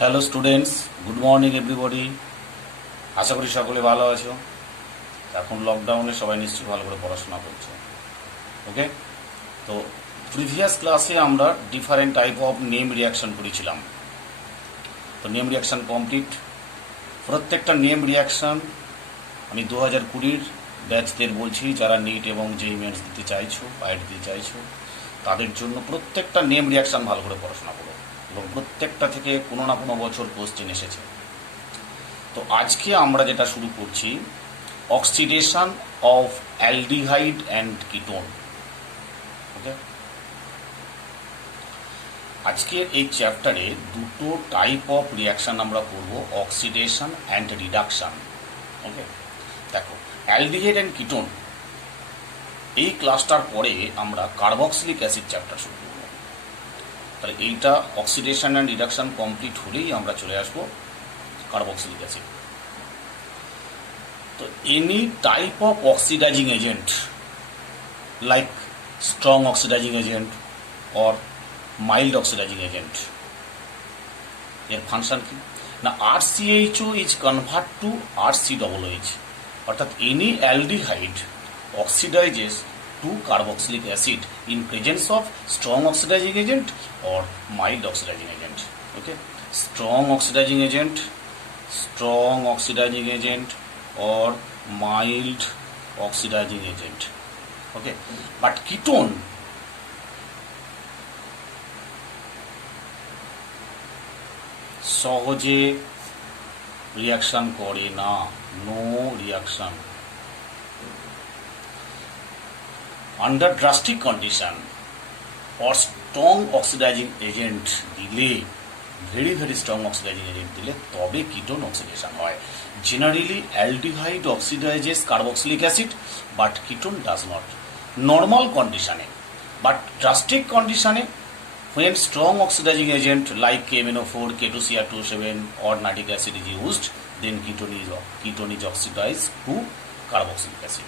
Hello students, good morning everybody. আশা করি সকলে ভালো আছো। এখন লকডাউনে সবাই নিশ্চয়ই ভালো করে পড়াশোনা করছো। ওকে, তো প্রিভিয়াস ক্লাসে আমরা different type of name reaction করেছিলাম। তো নেম রিয়াকশন কমপ্লিট। প্রত্যেকটা নেম রিয়াকশন আমি 2020 ব্যাচদের বলছি, যারা নিট এবং জেইই মেন্স দিতে চাইছো, আইআইটি দিতে চাইছো, তাদের জন্য প্রত্যেকটা নেম রিয়াকশন ভালো করে পড়াশোনা করো, এবং প্রত্যেকটা থেকে কোনো না কোনো বছর কোশ্চেন এসেছে। তো আজকে আমরা যেটা শুরু করছি, oxidation of aldehyde and ketone. Okay, আজকের এই চ্যাপ্টারে দুটো টাইপ অফ রিয়াকশান আমরা করব, অক্সিডেশন অ্যান্ড রিডাকশান। ওকে, দেখো, অ্যালডিহাইড অ্যান্ড কিটোন এই ক্লাসটার পরে আমরা কার্বক্সিলিক অ্যাসিড চ্যাপ্টার শুরু করব। তাহলে এইটা অক্সিডেশন অ্যান্ড রিডাকশান কমপ্লিট হলেই আমরা চলে আসবো কার্বক্সিলিক অ্যাসিড। তো any type of oxidizing agent like strong oxidizing agent or mild oxidizing agent, এর ফাংশন কি না, RCHO is convert to RCOOH, অর্থাৎ any aldehyde oxidizes to carboxylic acid in presence of strong oxidizing agent or mild oxidizing agent. Okay, strong oxidizing agent, strong oxidizing agent or mild oxidizing agent. Okay, but ketone সহজে reaction করে না, no reaction. Under drastic condition or strong oxidizing agent দিলে, very strong oxidizing agent দিলে তবে ketone oxidation হয়। Generally aldehyde oxidizes carboxylic acid, but ketone does not. Normal কন্ডিশনে, but ড্রাস্টিক কন্ডিশনে, when strong oxidizing agent like KMnO4, K2Cr2O7 or nitric acid is used, then ketone is oxidized to carboxylic acid.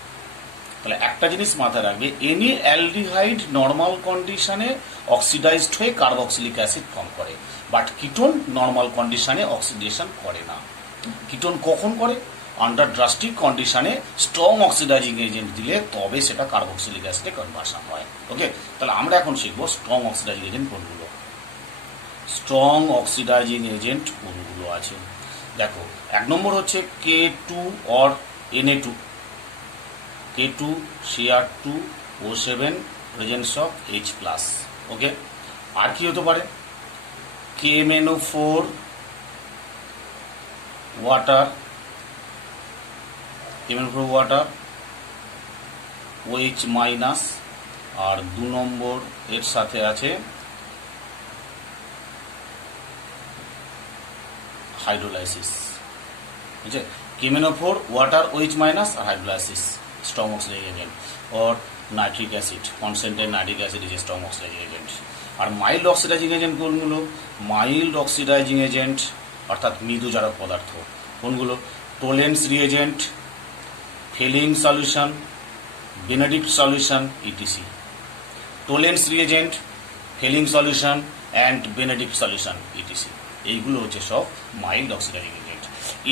তাহলে একটা জিনিস মাথায় রাখবে, any aldehyde normal কন্ডিশনে oxidised হয়ে কার্বক্সিলিক অ্যাসিড ফর্ম করে, বাট কিটোন নর্মাল কন্ডিশনে অক্সিডেশন করে না। কিটোন কখন করে? আন্ডার ড্রাস্টিক কন্ডিশনে স্ট্রং অক্সিডাইজিং এজেন্ট দিলে তবে সেটা কার্বক্সিলিক অ্যাসিডে কনভার্সন হয়। ওকে, তাহলে আমরা এখন শিখবো স্ট্রং অক্সিডাইজিং এজেন্ট কোনগুলো। স্ট্রং অক্সিডাইজিং এজেন্ট কোনগুলো আছে দেখো, এক নম্বর হচ্ছে K2 or Na2, K2Cr2O7 presence of H+। Okay, আর কি হতে পারে? KMnO4 water, KMnO4 water OH minus, আর 2 নম্বর এর সাথে আছে হাইড্রোলাইসিস। বুঝছে, KMnO4 ওয়াটার OH মাইনাস আর hydrolysis strong oxidizing agent, or nitric acid, concentrate nitric acid is strong oxidizing agent. আর মাইল্ড অক্সিডাইজিং এজেন্ট কোনগুলো? মাইল্ড অক্সিডাইজিং এজেন্ট অর্থাৎ মৃদুজারক পদার্থ কোনগুলো? Tollens reagent, Fehling solution, Benedict solution, etc. Tollens reagent, Fehling solution and Benedict solution, etc, এইগুলো হচ্ছে সব mild oxidizing agent.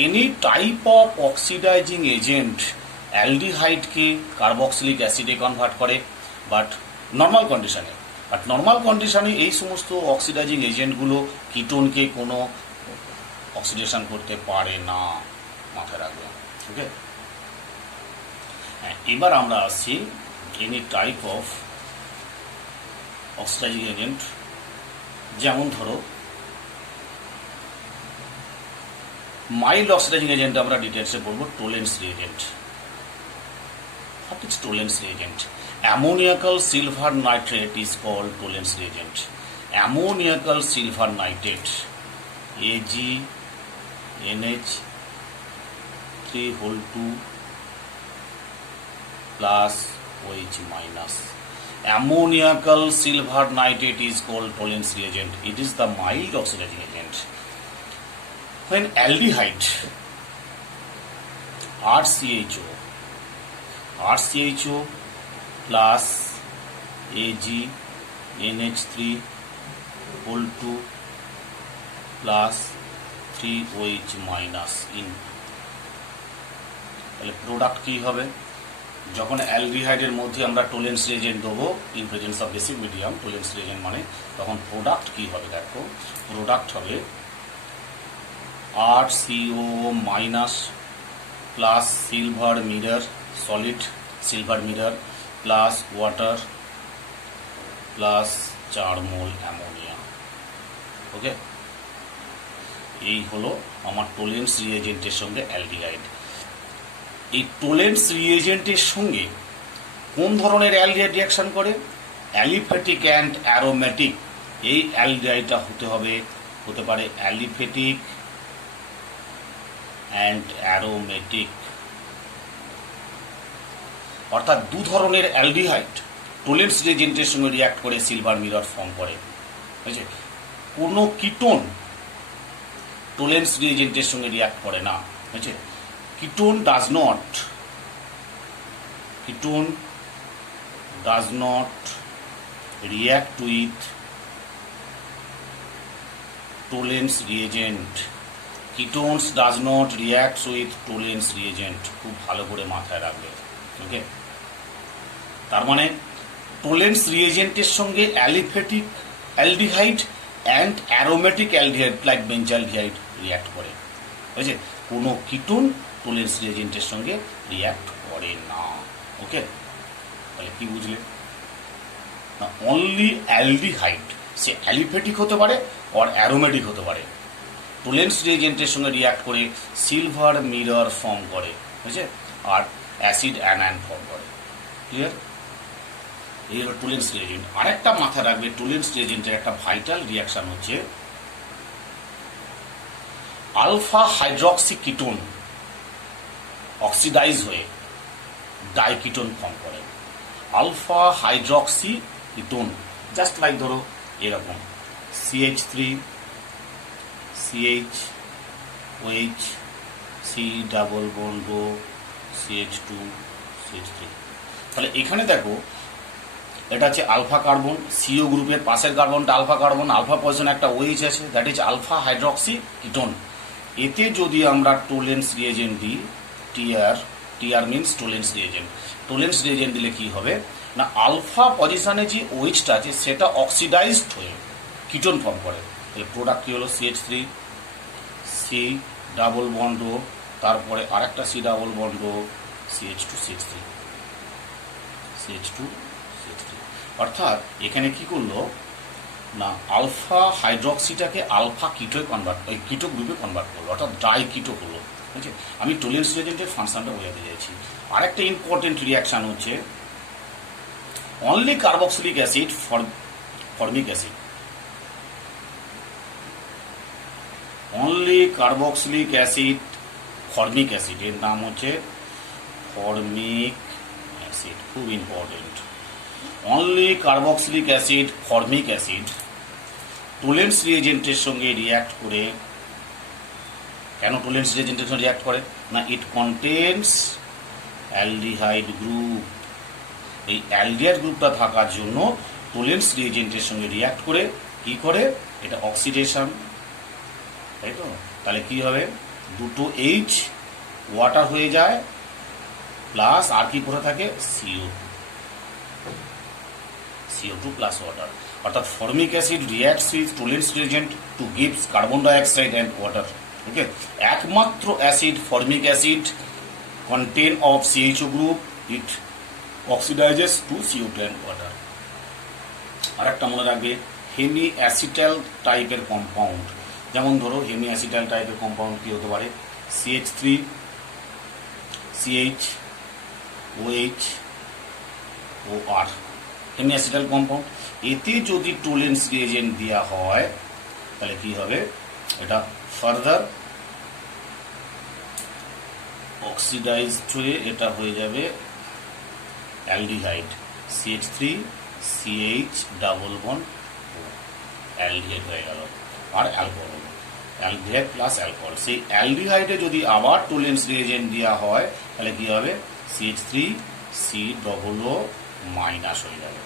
Any type of oxidizing agent অ্যালডিহাইডকে কার্বক্সিলিক অ্যাসিডে কনভার্ট করে, বাট নর্মাল কন্ডিশনে। বাট নর্মাল কন্ডিশনে এই সমস্ত অক্সিডাইজিং এজেন্টগুলো কিটোনকে কোনো অক্সিডেশন করতে পারে না, মাথায় রাখবে। ওকে, হ্যাঁ, এবার আমরা আসছি any type of oxidizing agent. যেমন ধরো মাইল্ড অক্সিডাইজিং এজেন্ট আমরা ডিটেলসে বলবো টোলেন্স reagent. What is Tollens reagent? Ammoniacal silver nitrate is called Tollens reagent. Ammoniacal silver nitrate, AgNH3(2) plus OH minus. Ammoniacal silver nitrate is called Tollens reagent. It is the mild oxidizing agent. When aldehyde RCHO plus AgNH3(2) plus 3OH minus in, তাহলে product কি হবে? যখন অ্যালডিহাইডের মধ্যে আমরা Tollens reagent দেবো in presence of basic medium, Tollens reagent মানে তখন প্রোডাক্ট কি হবে? দেখো প্রোডাক্ট হবে RCO minus plus silver mirror, solid silver mirror plus water plus 4 mole ammonia. Okay, এই হলো আমার টোলেন্স রিএজেন্টের সঙ্গে অ্যালডিহাইড। এই টোলেন্স রিএজেন্টের সঙ্গে কোন ধরনের অ্যালডিহাইড রিয়াকশন করে? Aliphatic and aromatic. এই অ্যালডিহাইডটা হতে পারে অ্যালিফ্যাটিক অ্যান্ড অ্যারোমেটিক, অর্থাৎ দু ধরনের অ্যালডিহাইড টোলেন্স রিএজেন্টের সঙ্গে রিয়াক্ট করে সিলভার মিরর ফর্ম করে। বুঝছে? কোনো কিটোন টোলেন্স রিএজেন্টের সঙ্গে রিয়াক্ট করে না। বুঝছে? ketone does not react with Tollens reagent. Ketones does not react with Tollens reagent. খুব ভালো করে মাথায় রাখবে। ওকে, তার মানে টোলেন্স রিএজেন্টের সঙ্গে aliphatic aldehyde and aromatic aldehyde like benzaldehyde react করে। বুঝছে? কোনো কিটোন টোলেন্স রিএজেন্টের সঙ্গে রিয়াক্ট করে না। ওকে, তাহলে কি বুঝলে? না, অনলি অ্যালডিহাইড সে অ্যালিফ্যাটিক হতে পারে আর অ্যারোমেটিক হতে পারে, টোলেন্স রিএজেন্টের সঙ্গে রিয়াক্ট করে সিলভার মিরর ফর্ম করে। বুঝছে? আর অ্যাসিড অ্যানায়ন ফর্ম করে। ক্লিয়ার? এই হলো টোলেন্স রিএজেন্ট। আরেকটা মাথায় রাখবে, টোলেন্স রিএজেন্টের একটা ভাইটাল রিয়াকশন হচ্ছে আলফা হাইড্রক্সি কিটোন অক্সিডাইজ হয়ে ডাইকিটোন ফর্ম করে। Alpha hydroxy ketone just like ধরো এরকম CH3 CH C double bond CH2 CH3। তাহলে এখানে দেখো এটা হচ্ছে আলফা কার্বন, সিও গ্রুপের পাশের কার্বনটা আলফা কার্বন, আলফা পজিশনে একটা OH আছে, that is alpha hydroxy ketone. এতে যদি আমরা টোলেন্স রিএজেন্ট দিই, TR means Tollens reagent, Tollens reagent দিলে কি হবে না, আলফা পজিশনে যে OH-টা আছে সেটা অক্সিডাইজড হয়ে কিটোন ফর্ম করে। তাহলে প্রোডাক্ট কি হলো? CH3 C ডাবল বন্ড, তারপরে আরেকটা C double bond CH2 CH3 CH2 CH3। অর্থাৎ এখানে কি করলো না, আলফা হাইড্রক্সিটাকে আলফা কিটোয় কনভার্ট, ওই কিটো গ্রুপে কনভার্ট করলো, অর্থাৎ ডাই কিটো হলো। বুঝছে? আমি টোলেন্স রিএজেন্টের ফাংশনটা বোঝাতে চাইছি। আরেকটা ইম্পর্টেন্ট রিয়াকশন হচ্ছে only carboxylic acid formic acid, only carboxylic acid formic acid, এর নাম হচ্ছে ফর্মিক অ্যাসিড, খুব important. Only carboxylic acid formic acid Tollens রিএজেন্টের সঙ্গে রিয়াক্ট করে। কেন টোলেন্স রিএজেন্টের সঙ্গে রিয়াক্ট করে না, ইট কন্টেন্স অ্যালডিহাইড গ্রুপ। এই অ্যালডিহাইড গ্রুপটা থাকার জন্য টোলেন্স রিএজেন্টের সঙ্গে রিয়াক্ট করে কি করে, এটা অক্সিডেশন, তাই তো? তাহলে কি হবে, দুটো H ওয়াটার হয়ে যায়, প্লাস আর কি পড়ে থাকে CO2 প্লাস ওয়াটার। অর্থাৎ formic acid reacts with Tollens reagent to gives carbon dioxide and water. Okay, একমাত্র acid formic acid contain of CHO group, it oxidizes to CO2 and water. আর একটা মনে রাখবে, হেমি অ্যাসিটাল টাইপের compound, যেমন ধরো hemi acetal টাইপের compound কি হতে পারে, CH3 CH OH OR, hemi acetal compound. এতে যদি টোলেন্স রিএজেন্ট দেওয়া হয় তাহলে কি হবে, এটা ফার্দার অক্সিডাইজড হয়ে এটা হয়ে যাবে aldehyde, CH3 CH double bond aldehyde হয়ে গেল, আর অ্যালকোহল, অ্যালডিহাইড প্লাস অ্যালকোহল। সেই অ্যালডিহাইডে যদি আবার টোলেন্স রিএজেন্ট দেওয়া হয় তাহলে কি হবে, CH3 C double O minus হয়ে যাবে,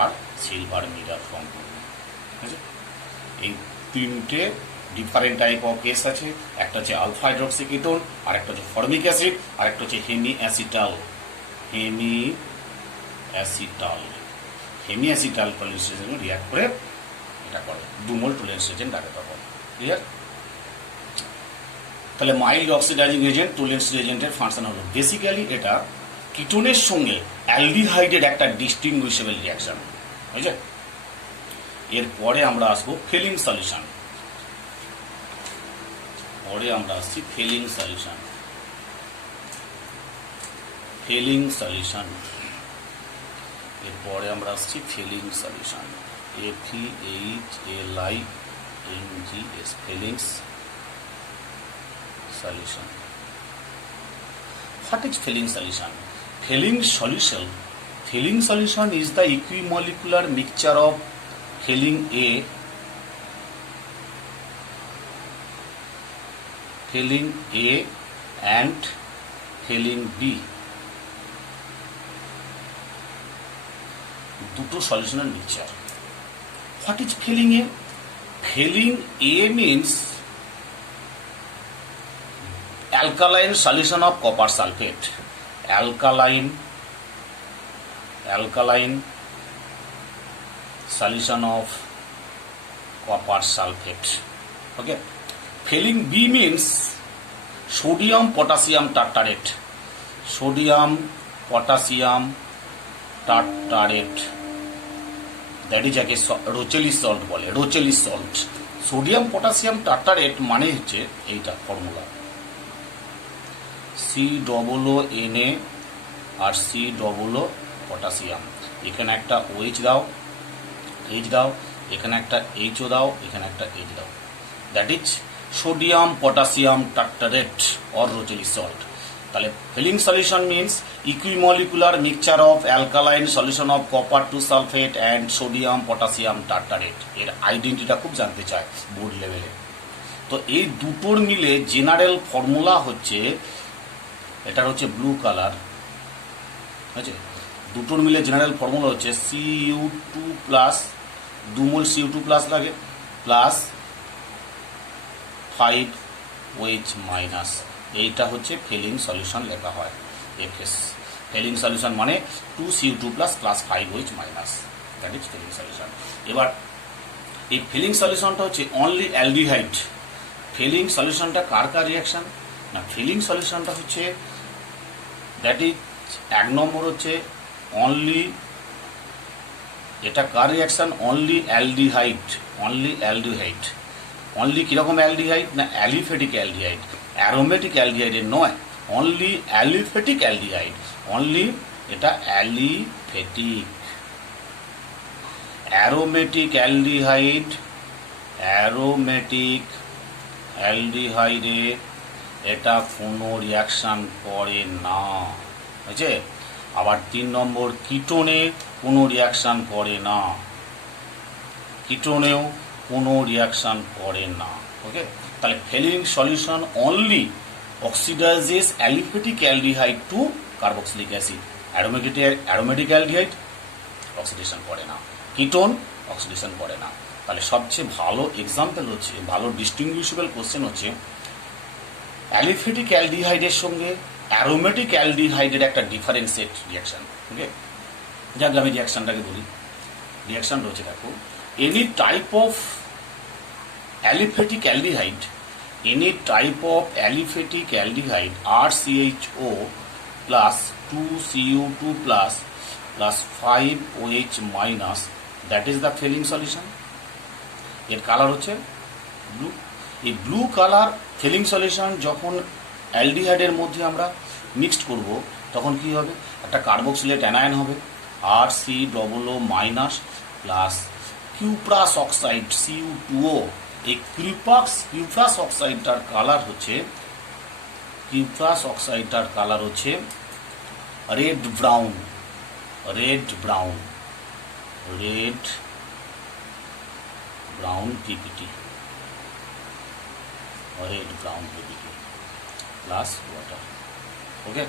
আর সিলভার মিরর ফর্ম করবে। ঠিক আছে? এই তিনটে ডিফারেন্ট টাইপ অফ কেস আছে, একটা হচ্ছে আলফা হাইড্রক্সি কিটোন, আর একটা হচ্ছে ফর্মিক অ্যাসিড, আর একটা হচ্ছে হেমি অ্যাসিটাল টলিউরেন্স এজেন্ট রিয়াক্ট করে এটা করে 2 মোল টলিউরেন্স এজেন্ট আগে তখন ক্লিয়ার। তাহলে মাইল্ড অক্সিডাইজিং এজেন্ট টলিউরেন্স এজেন্টের ফাংশন হলো বেসিক্যালি এটা কিটোনের সঙ্গে অ্যালডিহাইডের একটা ডিস্টিংগুইশেবল রিয়াকশন, বুঝছে। এরপরে আমরা আসবো ফিলিং সলিউশন, পরে আমরা আসছি ফিলিং সলিউশন। এরপরে আমরা আসছি feeling solution, FEHLINGS feelings solution. What is filling solution? Filling solution is the equimolecular mixture of filling A, and filling B. দুটো সলিউশনের mixture. What is filling A? Filling A means alkaline solution of copper sulfate, alkaline solution of copper sulfate. Okay. Filling B means sodium potassium tartarate, that is যাকে রোচেলি salt বলে, রোচেলি salt. Sodium potassium টার্টারেট মানে হচ্ছে এইটা formula, COO আর COO potassium. এখানে একটা OH দাও, এখানে একটা HO দাও, এখানে একটা H দাও, that is sodium potassium tartrate or Rochelle salt. তাহলে Fehling solution means equimolecular mixture of alkaline solution of copper two sulphate and sodium potassium tartrate. এর আইডেন্টিটা খুব জানতে চায় বোর্ড লেভেলে। তো এই দুটোর মিলে জেনারেল ফর্মুলা হচ্ছে, এটার হচ্ছে ব্লু কালার, ঠিক আছে। দুটোর মিলে জেনারেল ফর্মুলা হচ্ছে Cu2 প্লাস 2 মোল Cu2 প্লাস লাগে প্লাস 5OH মাইনাস। এইটা হচ্ছে ফিলিং সলিউশন লেখা হয় FS। ফিলিং সলিউশন মানে 2Cu2 plus 5OH minus, that is Fehling solution. এবার এই ফিলিং সলিউশনটা হচ্ছে অনলি অ্যালডিহাইড। ফিলিং সলিউশনটা কার রিয়াকশন না, ফিলিং সলিউশনটা হচ্ছে দ্যাট ইজ 1 নম্বর হচ্ছে অনলি, এটা কার রিয়াকশন, অনলি অ্যালডিহাইড। অনলি কিরকম অ্যালডিহাইড না, অ্যালিফেটিক অ্যালডিহাইড, অ্যারোমেটিক অ্যালডিহাইডের নয়, অনলি অ্যালিফেটিক অ্যালডিহাইড। অনলি এটা অ্যালিফেটিক। অ্যারোমেটিক অ্যালডিহাইডে এটা কোনো রিয়াকশান করে না, বুঝছে। আবার 3 নম্বর কিটোনে কোনো রিয়াকশান করে না, কিটোনেও কোনো রিয়াকশান করে না। ওকে, তাহলে Fehling solution only oxidizes aliphatic aldehyde to carboxylic acid. Aromatic aldehyde oxidation করে না, কিটোন অক্সিডেশন করে না। তাহলে সবচেয়ে ভালো এক্সাম্পল হচ্ছে, ভালো ডিস্টিংগুইশেবল কোশ্চেন হচ্ছে অ্যালিফেটিক অ্যালডিহাইডের সঙ্গে অ্যারোমেটিক অ্যালডিহাইডের একটা ডিফারেন্সিয়েট রিয়াকশন। ওকে, যাক আমি রিয়াকশনটাকে বলি। রিয়াকশন রয়েছে, দেখো, any type of aliphatic aldehyde, RCHO plus 2Cu2 plus 5OH minus, that is the filling solution. এর কালার হচ্ছে ব্লু। এই ব্লু কালার ফিলিং সলিউশন যখন অ্যালডিহাইডের মধ্যে আমরা মিক্সড করব তখন কি হবে, একটা কার্বক্সিলেট অ্যানায়ন হবে, RCOO minus plus cuprous oxide Cu2O। এই কিউপ্রাস অক্সাইডটার কালার হচ্ছে, red brown PPT, plus water. Okay,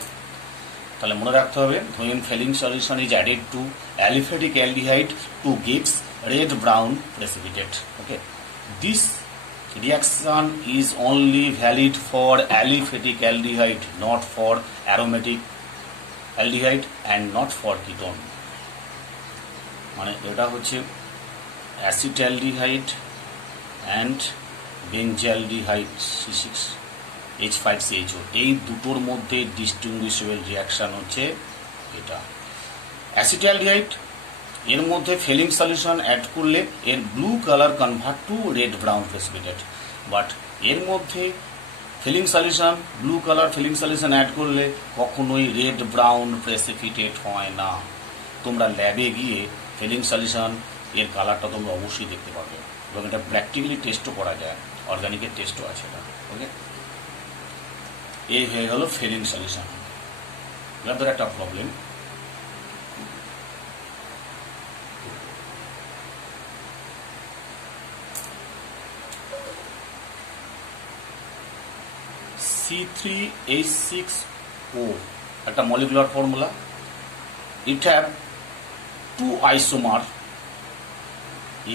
তাহলে মনে রাখতে হবে, when filling solution is added to aliphatic aldehyde to gives red brown precipitate. Okay, this reaction is only valid for aliphatic aldehyde, not for aromatic aldehyde and not for ketone. মানে এটা হচ্ছে acetaldehyde and benzaldehyde C6H5CHO, এই দুটোর মধ্যে ডিস্টিংগুইশেবল reaction হচ্ছে এটা। Acetaldehyde এর মধ্যে ফেলিং সলিউশন অ্যাড করলে এর blue colour convert to red brown precipitate, but এর মধ্যে Fehling solution blue colour Fehling solution add করলে কখনোই রেড ব্রাউন প্রেসিপিটেট হয় না। তোমরা ল্যাবে গিয়ে ফিলিং সলিউশন এর কালারটা তোমরা অবশ্যই দেখতে পাবে এবং এটা প্র্যাকটিক্যালি টেস্টও করা যায়, অর্গানিকের টেস্টও আছে এটা। ওকে, এই হয়ে গেল ফিলিং সলিউশন। এবার একটা প্রবলেম, C3H6O একটা molecular formula. It have to isomer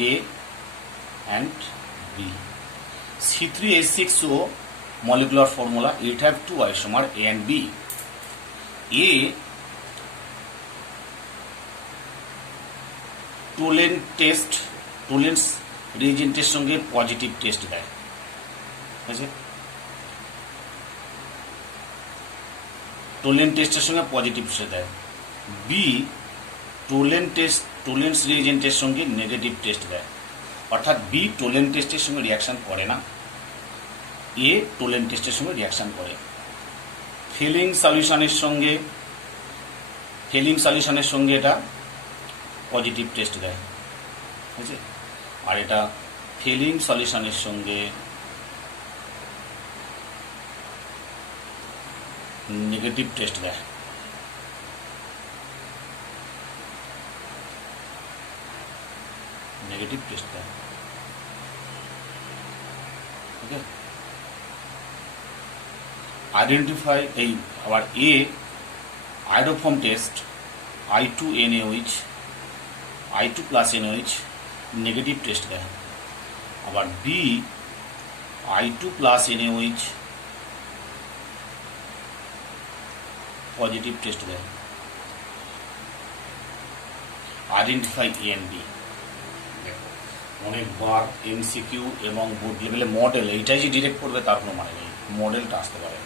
A and B. C3H6O molecular formula, it have two isomer A and B. A Tollens reagent সঙ্গে পজিটিভ টেস্ট দেয়, বুঝছে? টোলেন টেস্টের সঙ্গে পজিটিভ টেস্ট দেয়। বি টোলেন্স রিএজেন্টের সঙ্গে নেগেটিভ টেস্ট দেয়, অর্থাৎ বি টোলেন টেস্টের সঙ্গে রিয়াকশান করে না, এ টোলেন টেস্টের সঙ্গে রিয়াকশান করে। ফিলিং সলিউশনের সঙ্গে এটা পজিটিভ টেস্ট দেয়, বুঝছে? আর এটা ফিলিং সলিউশনের সঙ্গে নেগেটিভ টেস্ট দেয়। নেগেটিভ টেস্ট দেয়। ওকে, আইডেন্টিফাই এই আবার A iodoform test I2NaOH I2 plus NaOH negative test দেয়, আবার B I2 plus NaOH positive test দেয়। আইডেন্টিফাই এ এন্ড বি, অনেকবার এমসিকিউ এবং বোর্ড লেভেলে মডেল এইটাই যে ডিরেক্ট করবে তার কোনো মানে নেই, মডেলটা আসতে পারে।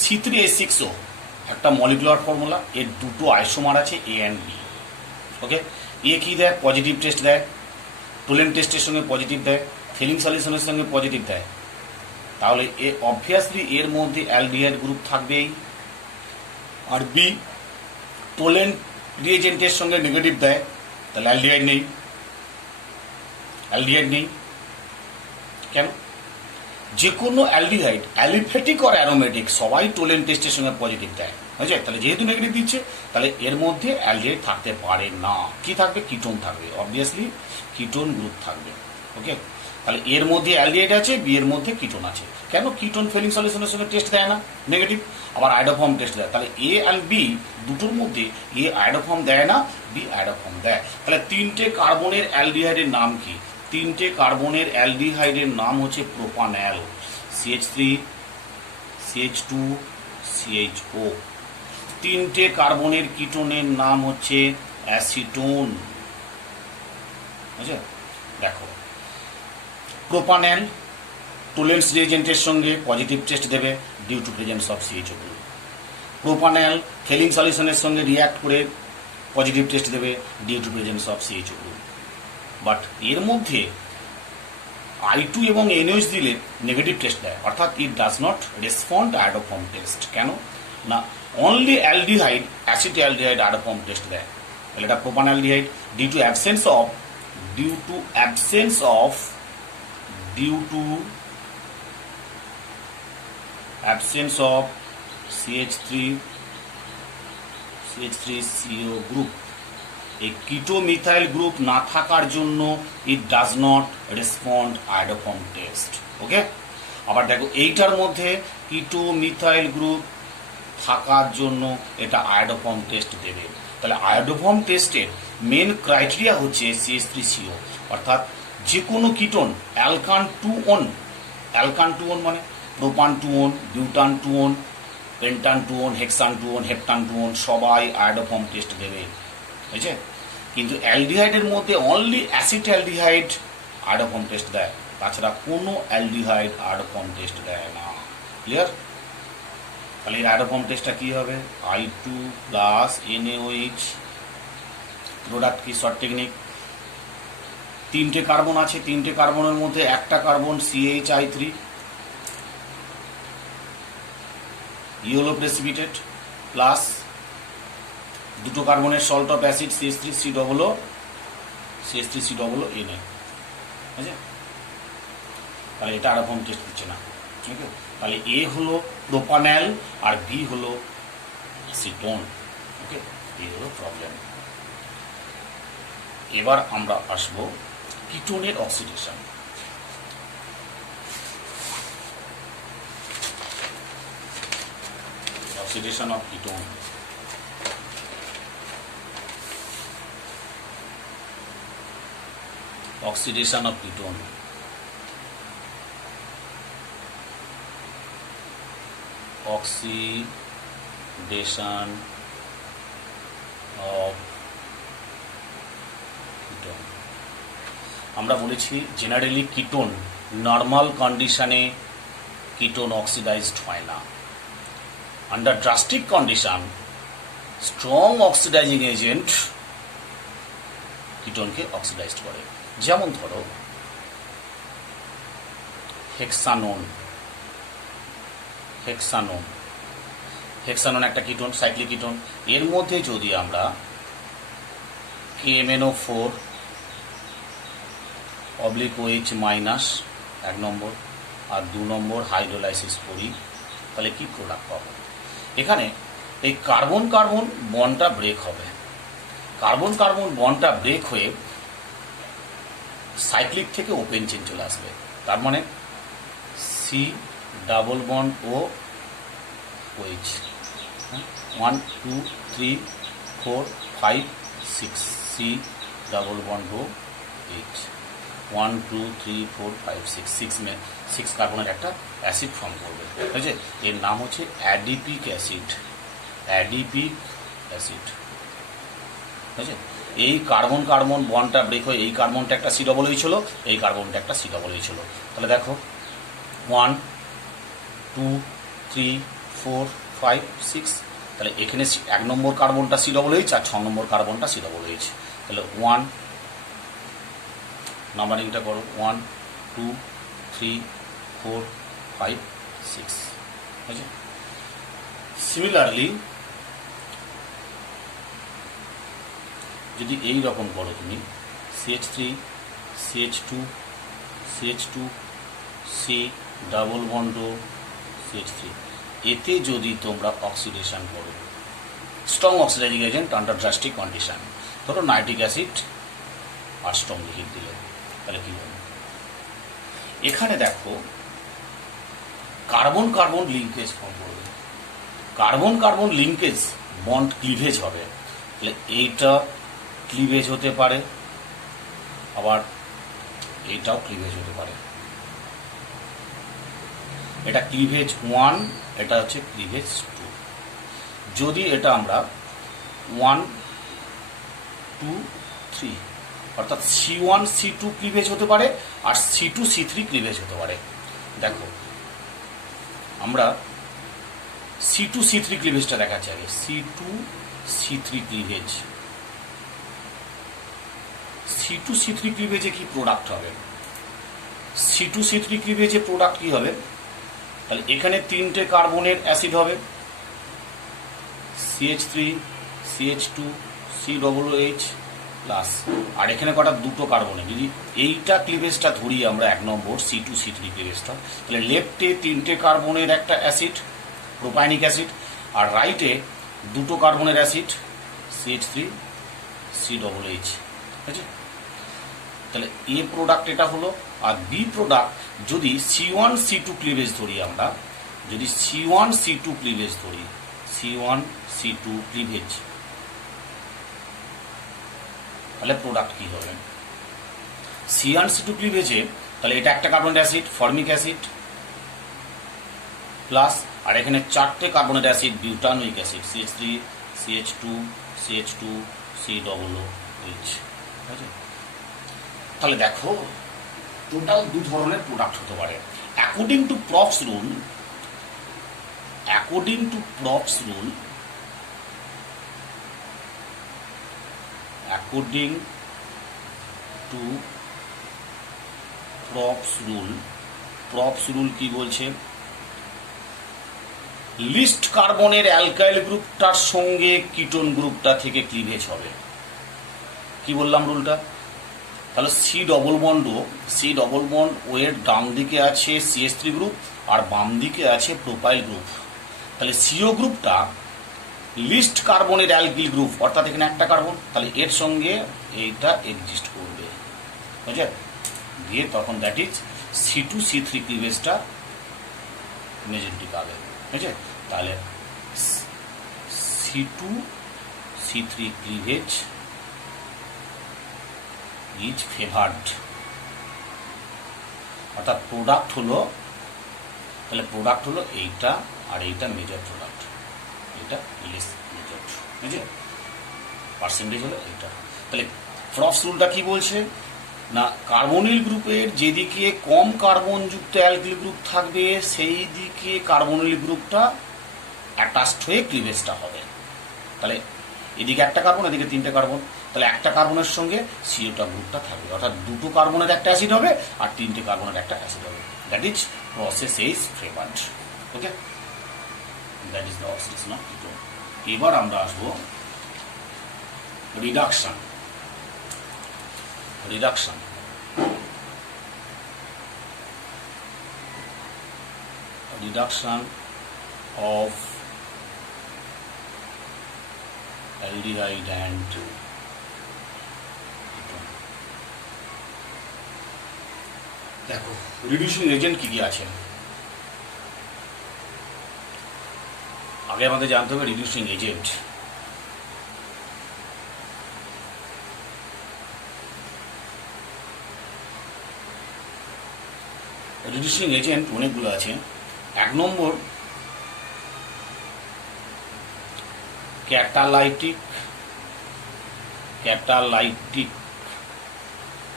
C3H6O একটা মলিকুলার ফর্মুলা, এর দুটো আইসোমার আছে A অ্যান্ড B। ওকে, এ কি দেয়? পজিটিভ টেস্ট দেয়, টোলেন টেস্টের সঙ্গে পজিটিভ দেয়, ফিলিং সলিউশনের সঙ্গে পজিটিভ দেয়। তাহলে এ অবভিয়াসলি এর মধ্যে অ্যালডিহাইড গ্রুপ থাকবেই। আর বি টোলেন রিএজেন্টের সঙ্গে নেগেটিভ দেয়, তাহলে অ্যালডিহাইড নেই। কেন? যে কোনো অ্যালডিহাইড অ্যালিফেটিক আর অ্যারোমেটিক সবাই টোলেন টেস্টের সঙ্গে পজিটিভ দেয়, বুঝছে? তাহলে যেহেতু নেগেটিভ দিচ্ছে তাহলে এর মধ্যে অ্যালডিহাইড থাকতে পারে না। কি থাকবে? কিটোন থাকবে, অবভিয়াসলি কিটোন গ্রুপ থাকবে। ওকে, তাহলে এর মধ্যে অ্যালডিহাইড আছে, বি এর মধ্যে কিটোন আছে। কেন? কিটোন ফিলিং সলিউশনের সঙ্গে টেস্ট দেয় না, নেগেটিভ, আবার আয়োডোফর্ম টেস্ট দেয়। তাহলে এ অ্যান্ড বি দুটোর মধ্যে এ আয়োডোফর্ম দেয় না, বি আয়োডোফর্ম দেয়। তাহলে তিনটে কার্বনের অ্যালডিহাইডের নাম কি? তিনটে কার্বনের অ্যালডিহাইডের নাম হচ্ছে প্রোপানল, CH3 CH2 CHO। তিনটে কার্বনের কিটোনের নাম হচ্ছে অ্যাসিটোন, বুঝলে? দেখো, প্রোপানল টোলেন্স রিএজেন্টের সঙ্গে পজিটিভ টেস্ট দেবে due to presence of CHO group. Propanal Fehling সলিউশনের সঙ্গে রিয়াক্ট করে পজিটিভ টেস্ট দেবে due to presence of CHO group. But এর মধ্যে I2 এবং NaOH দিলে নেগেটিভ টেস্ট দেয়, অর্থাৎ it does not respond iodoform test. কেন না? Only aldehyde acetaldehyde iodoform test দেয়। তাহলে এটা propanaldehyde due to absence of CH3CO group. এই কিটো মিথাইল গ্রুপ না থাকার জন্য it does not respond iodoform test. Okay, আবার দেখো এইটার মধ্যে কিটো মিথাইল গ্রুপ থাকার জন্য এটা আয়োডোফর্ম টেস্ট দেবে। তাহলে আয়োডোফর্ম টেস্টের মেন ক্রাইটেরিয়া হচ্ছে CH3CO, অর্থাৎ যে কোনো কিটোন অ্যালকান টু ওন মানে propane two one, butane two one, pentane two one, hexane two one, heptane two one সবাই আয়োডোফর্ম টেস্ট দেবে, বুঝছে? কিন্তু অ্যালডিহাইডের মধ্যে অনলি অ্যাসিটালডিহাইড আয়োডোফর্ম টেস্ট দেয়, তাছাড়া কোনো অ্যালডিহাইড আয়োডোফর্ম টেস্ট দেয় না। ক্লিয়ার? তাহলে এর আয়োডোফর্ম টেস্টটা কী হবে? I2 plus NaOH। প্রোডাক্ট কি? Short technique. তিনটে কার্বন আছে, তিনটে কার্বনের মধ্যে একটা carbon CHI3 yellow precipitate plus দুটো কার্বনের salt of acid CH3COO Na, বুঝছে? তাহলে এটা আয়োডোফর্ম টেস্ট দিচ্ছে না, ঠিক আছে? তাহলে এ হলো প্রোপানল আর বি হলো সিটোন, ওকে? এই হলো প্রবলেম। এবার আমরা আসবো কিটোনের oxidation. Oxidation of ketone. Oxidation of ketone. Oxidation of ketone. আমরা বলেছি জেনারেলি কিটোন নর্মাল কন্ডিশনে কিটোন অক্সিডাইজড হয় না। Under drastic condition strong oxidizing agent কিটোনকে অক্সিডাইজড করে। যেমন ধরো হেক্সানোন। হেক্সানোন একটা কিটোন, সাইক্লিক কিটোন। এর মধ্যে যদি আমরা KMnO4 OH মাইনাস 1 নম্বর আর 2 নম্বর হাইড্রোলাইসিস করি, তাহলে কি প্রোডাক্ট পাবো? এখানে এই কার্বন কার্বন বন্ডটা ব্রেক হবে। কার্বন কার্বন বন্ডটা ব্রেক হয়ে সাইক্লিক থেকে ওপেন চেন চলে আসবে। তার মানে সি ডাবল বন্ড ও OH 1 2 3 4 5 6 সি ডাবল বন্ড ও H 1 2 3 4 5 6 6 কার্বনের একটা অ্যাসিড ফর্ম করবে, ঠিক আছে? এর নাম হচ্ছে অ্যাডিপিক অ্যাসিড। অ্যাডিপিক অ্যাসিড, ঠিক আছে? এই কার্বন কার্বন বন্ডটা ব্রেক হয়ে এই কার্বনটা একটা COOH হলো, এই কার্বনটা একটা COOH হলো। তাহলে দেখো 1 2 3 4 5 6, তাহলে এখানে 1 নম্বর কার্বনটা COOH আর 6 নম্বর কার্বনটা COOH। তাহলে 1 নাম্বারিংটা করো 1 2 3 4 5 6, ঠিক আছে? সিমিলারলি যদি এই রকম করো তুমি CH3 CH2 CH2 C double bond CH3, এতে যদি তোমরা অক্সিডেশন করো strong oxidizing agent under drastic condition, ধরো নাইট্রিক অ্যাসিড আর স্ট্রং লিকুইড দিলে, তাহলে কি হবে? এখানে দেখো কার্বন কার্বন লিঙ্কেজ ফর্ম করবে। Carbon carbon linkage bond cleavage হবে। তাহলে এইটা ক্লিভেজ হতে পারে, আবার এইটাও ক্লিভেজ হতে পারে। এটা ক্লিভেজ 1, এটা হচ্ছে ক্লিভেজ 2। যদি এটা আমরা 1 2 3 অর্থাৎ C1 C2 ক্লিভেজ হতে পারে আর C2 C3 ক্লিভেজ হতে পারে। দেখো আমরা C2 C3 ক্লিভেজটা দেখাচ্ছি আগে। C2 C3 cleavage, C2 C3 ক্লিভেজে কি প্রোডাক্ট হবে? C2 C3 ক্লিভেজে প্রোডাক্ট কি হবে? তাহলে এখানে তিনটে কার্বনের অ্যাসিড হবে, CH3 CH2 COOH প্লাস, আর এখানে কটা দুটো কার্বনে। যদি এইটা ক্লিভেজটা ধরি আমরা 1 নম্বর C2 C3 ক্লিভেজটা, তাহলে লেফটে তিনটে কার্বনের একটা অ্যাসিড প্রোপাইনিক অ্যাসিড, আর রাইটে দুটো কার্বনের অ্যাসিড CH3 COOH, ঠিক আছে? তাহলে এ প্রোডাক্ট এটা হলো। আর বি প্রোডাক্ট যদি C1 C2 ক্লিভেজ ধরি আমরা, যদি C1 C2 ক্লিভেজ ধরি, C1 C2 ক্লিভেজ, তাহলে প্রোডাক্ট কি হবে? CnC2 ক্লিভেজে তাহলে এটা একটা কার্বনের অ্যাসিড ফর্মিক অ্যাসিড প্লাস আর এখানে 4টে কার্বনের acid butanoic acid CH3 CH2 CH2 COOH, ঠিক আছে? তাহলে দেখো টোটাল 2 ধরনের প্রোডাক্ট হতে পারে according to props rule. According to props rule, according to props rule, props rule কি বলছে? লিস্ট কার্বনের অ্যালকাইল গ্রুপটার সঙ্গে কিটোন গ্রুপটা থেকে ক্লিভেজ হবে। কি বললাম রুলটা? তাহলে সি ডবল বন্ড ও এর ডান দিকে আছে CH3 গ্রুপ আর বাম দিকে আছে প্রোপাইল গ্রুপ। তাহলে সিও গ্রুপটা লিস্ট কার্বনের অ্যালকিল গ্রুপ, অর্থাৎ এখানে একটা কার্বন, তাহলে এর সঙ্গে এইটা এক্সিস্ট করবে, বুঝছে? দিয়ে তখন দ্যাট ইজ C2C3 ক্লিভেজটা মেজরিটি পাবে, বুঝছে? তাহলে C2C3 ক্লিভেজ ইজ ফেভার্ড, অর্থাৎ প্রোডাক্ট হলো, তাহলে প্রোডাক্ট হলো এইটা আর এইটা মেজর প্রোডাক্ট, এটা লেস মেজর, বুঝছে? পার্সেন্টেজ হলো এইটা। তাহলে প্রপস রুলটা কি বলছে না, কার্বনিল গ্রুপের যেদিকে কম কার্বনযুক্ত অ্যালকিল গ্রুপ থাকবে সেই দিকে কার্বনিল গ্রুপটা অ্যাটাচড হয়ে ক্লিভেজটা হবে। তাহলে এদিকে একটা কার্বন, এদিকে 3টে কার্বন, তাহলে একটা কার্বনের সঙ্গে সিওটা গ্রুপটা থাকবে, অর্থাৎ 2টো কার্বনের একটা অ্যাসিড হবে আর 3টে কার্বনের একটা অ্যাসিড হবে। That is process is favoured, okay? That is the oxidation of ketone. এবার আমরা আসবো reduction. Reduction reduction of aldehyde and দেখো রিডিউসিং এজেন্ট কি কি আছে আগে আমাদের জানতে হবে। রিডিউসিং এজেন্ট অনেকগুলো আছে। 1 নম্বর ক্যাটালাইটিক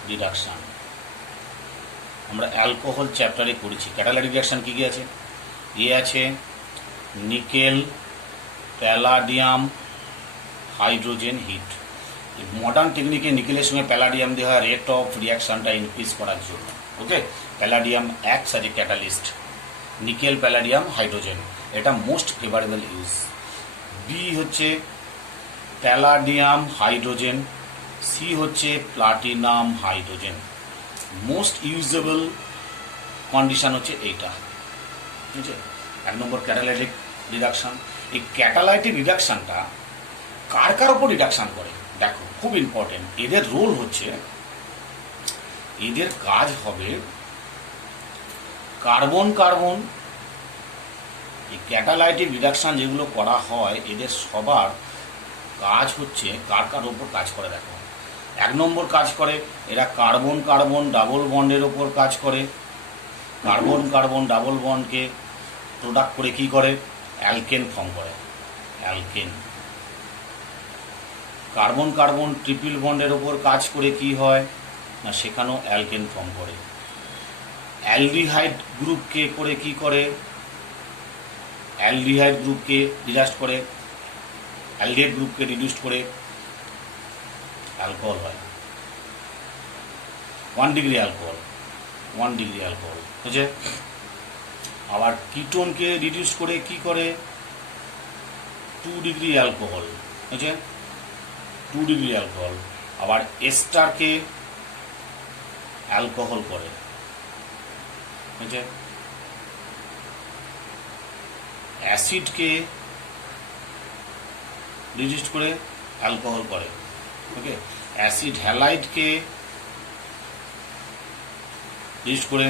রিডাকশন। আমরা অ্যালকোহল চ্যাপ্টারে করেছি। ক্যাটালাইটিক রিডাকশন কি কি আছে? আছে nickel, palladium, hydrogen, heat. Modern টেকনিকে নিকেলের সঙ্গে প্যালাডিয়াম দেওয়া হয় রেট অফ রিয়াকশনটা ইনক্রিজ করার জন্য, okay? Palladium acts as a catalyst. Nickel, palladium, hydrogen, এটা মোস্ট ফেভারেবল ইউজ। বি হচ্ছে প্যালাডিয়াম, হাইড্রোজেন। সি হচ্ছে platinum, hydrogen. Most usable condition হচ্ছে এইটা, ঠিক আছে? 1 নম্বর ক্যাটালাইটিক রিডাকশন। এই ক্যাটালাইটিক রিডাকশনটা কার কার উপর রিডাকশন করে দেখো, খুব ইম্পর্টেন্ট। এদের রোল হচ্ছে, এদের কাজ হবে কার্বন কার্বন। এই ক্যাটালাইটিক রিডাকশন যেগুলো করা হয় এদের সবার কাজ হচ্ছে কার কার ওপর কাজ করে দেখো। 1 নম্বর কাজ করে এরা কার্বন কার্বন ডাবল বন্ডের ওপর কাজ করে। কার্বন কার্বন ডাবল বন্ডকে প্রোডাক্ট করে কি করে? অ্যালকেন ফর্ম করে, অ্যালকেন। কার্বন কার্বন ট্রিপল বন্ডের ওপর কাজ করে কি হয় না, সেখানেও অ্যালকেন ফর্ম করে। অ্যালডিহাইড গ্রুপকে করে কি করে? অ্যালডিহাইড গ্রুপকে রিডাস্ট করে, অ্যালডিহাইড গ্রুপকে রিডিউস করে অ্যালকোহল হয়। 1 ডিগ্রি অ্যালকোহল, 1 ডিগ্রি অ্যালকোহল, বুঝছে? আবার কিটোনকে রিডিউস করে কি করে? 2 ডিগ্রি অ্যালকোহল, বুঝছে? 2 ডিগ্রি অ্যালকোহল। আবার এস্টারকে অ্যালকোহল করে, বুঝছে? অ্যাসিডকে রিডিউস করে অ্যালকোহল করে, ওকে? অ্যাসিড হ্যালাইডকে রিডিউস করে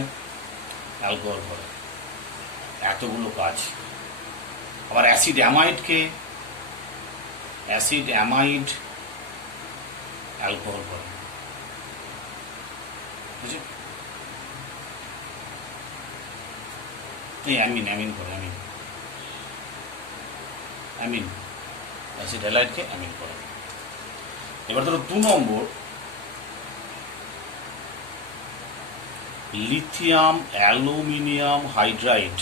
অ্যালকোহল করে। এতগুলো কাজ। আবার অ্যাসিড অ্যামাইড অ্যালকোহল করে। বুঝলি? এই অ্যামিন অ্যামিন করে অ্যামিন অ্যামিন অ্যাসিড হ্যালাইডকে অ্যামিন করে। এবার ধরো 2 নম্বর, lithium aluminium hydride.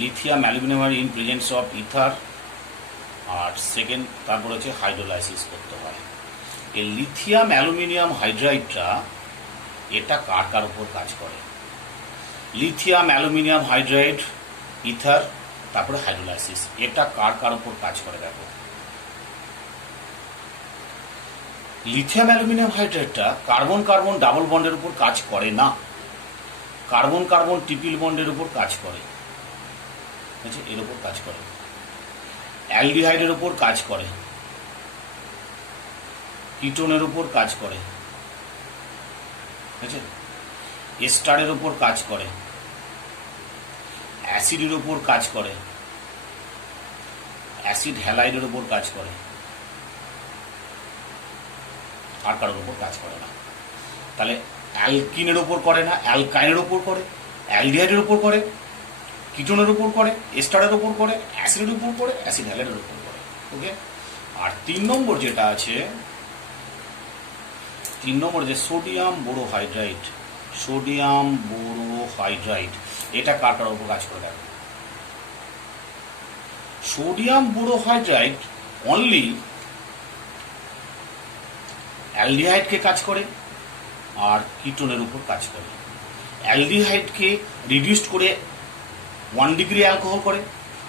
Lithium aluminium in presence of ether, আর সেকেন্ড তারপর হচ্ছে হাইড্রোলাইসিস করতে হয়। এই লিথিয়াম অ্যালুমিনিয়াম হাইড্রাইডটা এটা কার কার উপর কাজ করে? লিথিয়াম অ্যালুমিনিয়াম হাইড্রাইড, ইথার, তারপরে হাইড্রোলাইসিস, এটা কার কার উপর কাজ করে? দেখো, লিথিয়াম অ্যালুমিনিয়াম হাইড্রাইডটা কার্বন কার্বন ডাবল বন্ডের উপর কাজ করে না, কার্বন কার্বন ট্রিপল বন্ডের উপর কাজ করে, বুঝছে? এর উপর কাজ করে। অ্যালডিহাইডের উপর কাজ করে, কিটোনের উপর কাজ করে, বুঝছে? এস্টারের উপর কাজ করে, অ্যাসিডের উপর কাজ করে, অ্যাসিড হ্যালাইডের উপর কাজ করে, আর কারোর উপর কাজ করে না। তাহলে অ্যালকিনের উপর করে না, অ্যালকাইনের উপর করে, অ্যালডিহাইডের উপর করে, কিটোনের উপর করে, এস্টারের উপর করে, অ্যাসিডের উপর করে, অ্যাসিড হ্যালাইডের উপর করে। ওকে। আর 3 নম্বর যেটা আছে, 3 নম্বর যে সোডিয়াম বোরোহাইড্রাইড, সোডিয়াম বোরোহাইড্রাইড, এটা কার কার উপর কাজ করে? দেখো, সোডিয়াম বোরোহাইড্রাইড অনলি অ্যালডিহাইডকে কাজ করে আর কিটোনের উপর কাজ করে। অ্যালডিহাইডকে রিডিউসড করে 1 ডিগ্রি অ্যালকোহল করে,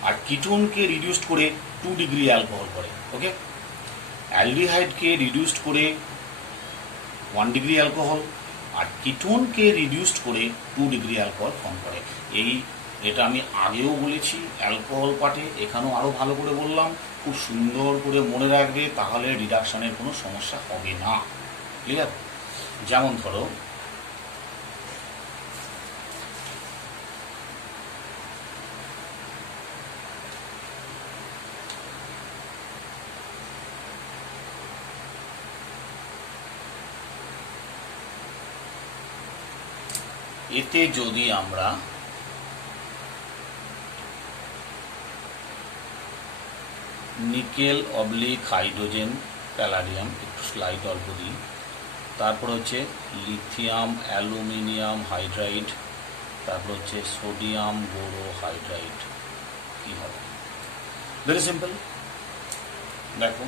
আর কিটোনকে রিডিউসড করে 2 ডিগ্রি অ্যালকোহল করে। ওকে। অ্যালডিহাইডকে রিডিউসড করে 1 ডিগ্রি অ্যালকোহল, আর কিটোনকে রিডিউসড করে 2 ডিগ্রি অ্যালকোহল ফর্ম করে। এটা আমি আগেও বলেছি অ্যালকোহল পার্টে, এখানেও আরও ভালো করে বললাম। খুব সুন্দর করে মনে রাখবে, তাহলে রিডাকশনের কোনো সমস্যা হবে না। ক্লিয়ার? যেমন ধরো, এতে যদি আমরা নিকেল অবলিক হাইড্রোজেন প্যালাডিয়াম একটু স্লাইড অল্প দিই, তারপর হচ্ছে লিথিয়াম অ্যালুমিনিয়াম হাইড্রাইড, তারপর হচ্ছে সোডিয়াম বোরোহাইড্রাইড, কী হবে? Very simple. দেখো,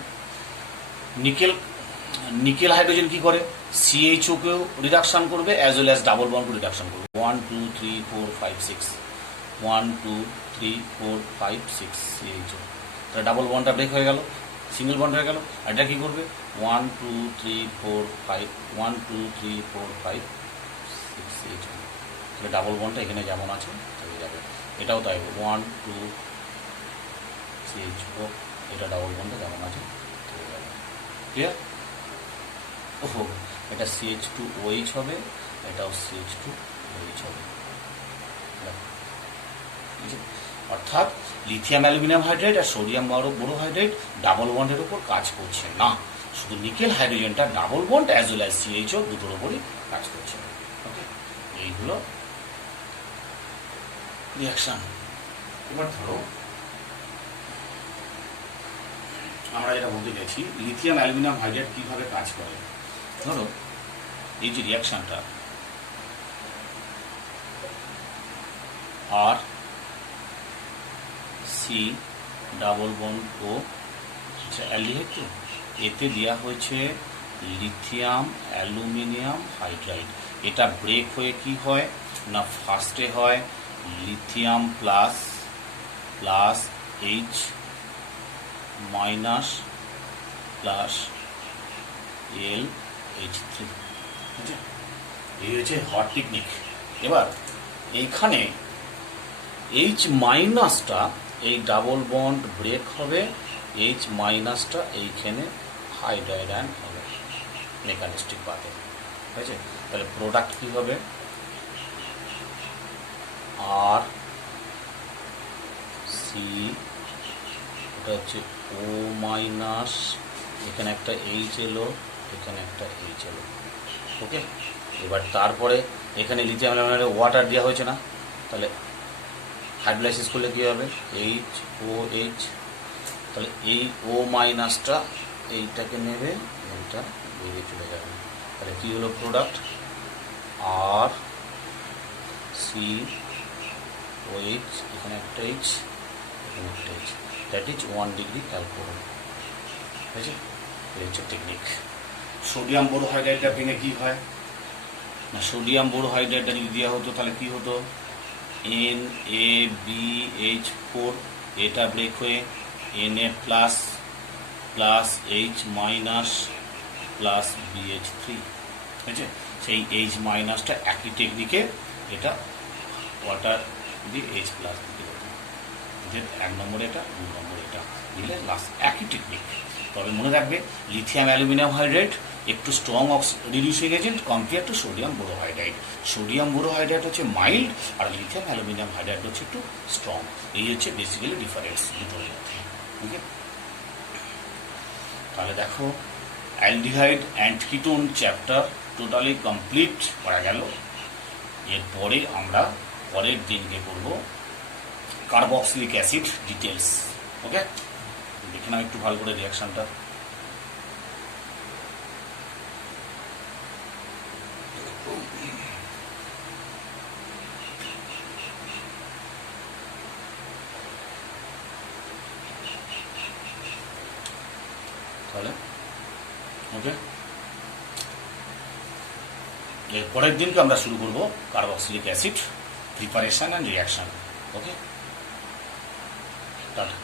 নিকেল হাইড্রোজেন কি করে? CHO কেও রিডাকশন করবে অ্যাজ ওয়েল অ্যাজ ডাবল বন্ডকে রিডাকশন করবে। 1 2 3 4 5 6 1 2 3 4 5 6 CHO, তাহলে ডাবল বন্ডটা ব্রেক হয়ে গেল, সিঙ্গেল বন্ড হয়ে গেল। আর এটা কী করবে? 1 2 3 4 5 1 2 3 4 5 6 CHO, তাহলে ডাবল বন্ডটা এখানে যেমন আছে চলে যাবে। এটাও তাই 1 2 CHO, এটা ডাবল বন্ডটা যেমন আছে চলে যাবে। ক্লিয়ার? ওহো, এটা CH2OH হবে, এটাও CH2OH হবে। অর্থাৎ লিথিয়াম অ্যালুমিনিয়াম হাইড্রাইড আর সোডিয়াম বোরোহাইড্রাইড ডাবল বন্ডের উপর কাজ করছে না, শুধু নিকেল হাইড্রোজেনটা double bond as well as CHO দুটোর উপরই কাজ করছে। ওকে, এইগুলো রিয়াকশন। এবার ধরো আমরা যেটা বলতে গেছি, লিথিয়াম অ্যালুমিনিয়াম হাইড্রাইড কীভাবে কাজ করে। ধরো এই যে রিয়াকশনটা, আর সি ডাবল বন্ড ও অ্যালডিহাইড, তো এতে দেওয়া হয়েছে লিথিয়াম অ্যালুমিনিয়াম হাইড্রাইড। এটা ব্রেক হয়ে কি হয় না, ফার্স্টে হয় lithium plus plus H minus plus LH3। এই হচ্ছে হট টেকনিক। এবার এইখানে H মাইনাসটা এই ডাবল বন্ড ব্রেক হবে, H মাইনাসটা এইখানে হাইড্রাইড আয়ন হবে মেকানিস্টিক পাতে। ঠিক আছে? তাহলে প্রোডাক্ট কী হবে? আর সি, এটা হচ্ছে ও মাইনাস, এখানে একটা H এলো, এখানে একটা H এলো। ওকে, এবার তারপরে এখানে লিথিয়াম অ্যালুমিনামে ওয়াটার দেওয়া হয়েছে না, তাহলে হাইড্রোলাইসিস করলে কী হবে, HOH, তাহলে এই ও মাইনাসটা এইটাকে নেবে, এইটা বেরিয়ে চলে যাবে, তাহলে কী হলো প্রোডাক্ট, আর COH, এখানে একটা H, এখানে একটা H, that is 1 degree alcohol. ঠিক আছে, এই হচ্ছে টেকনিক। সোডিয়াম বোরোহাইড্রাইডটা ভেঙে কী হয় না, সোডিয়াম বোরোহাইড্রাইডটা যদি দেওয়া হতো তাহলে কী হতো, NaBH4, এটা ব্রেক হয়ে Na plus plus H minus plus BH3, ঠিক আছে, সেই H মাইনাসটা একই টেকনিকে এটা ওয়াটার দিয়ে H প্লাস দিতে হতো, এক নম্বরে এটা, 2 নম্বরে এটা দিলে লাস্ট একই টেকনিক। তবে মনে রাখবে লিথিয়াম অ্যালুমিনিয়াম হাইড্রাইড একটু strong reducing agent compare to sodium borohydride. Sodium borohydride হচ্ছে মাইল্ড আর লিথিয়াম অ্যালুমিনিয়াম হাইড্রাইড হচ্ছে একটু স্ট্রং। এই হচ্ছে বেসিক্যালি ডিফারেন্স দুটোর মধ্যে। ওকে, তাহলে দেখো aldehyde and ketone chapter totally complete করা গেল। এরপরে আমরা পরের দিনকে করব কার্বক্সিলিক অ্যাসিড ডিটেলস। ওকে, দেখে নাও একটু ভালো করে রিয়াকশনটা। তাহলে ওকে, এর পরের দিনকে আমরা শুরু করব carboxylic acid preparation and reaction. Okay, tata.